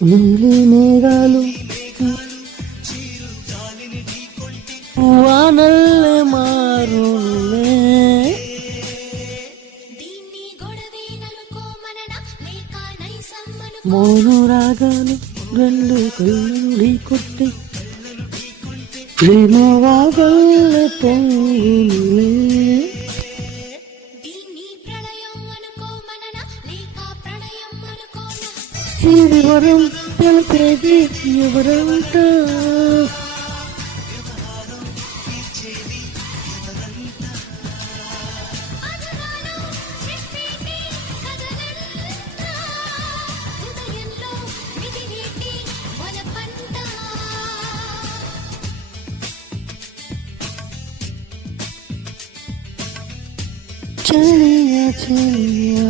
నీలి మేఘాలు వానల్లే మారులే మౌను రాగాలు రెండు కళ్ళు కొట్టి ప్రేమ వాగల్లే పొంగులే ఇది వరం తెలిపేది ఎవరంట చెలియా చెలియా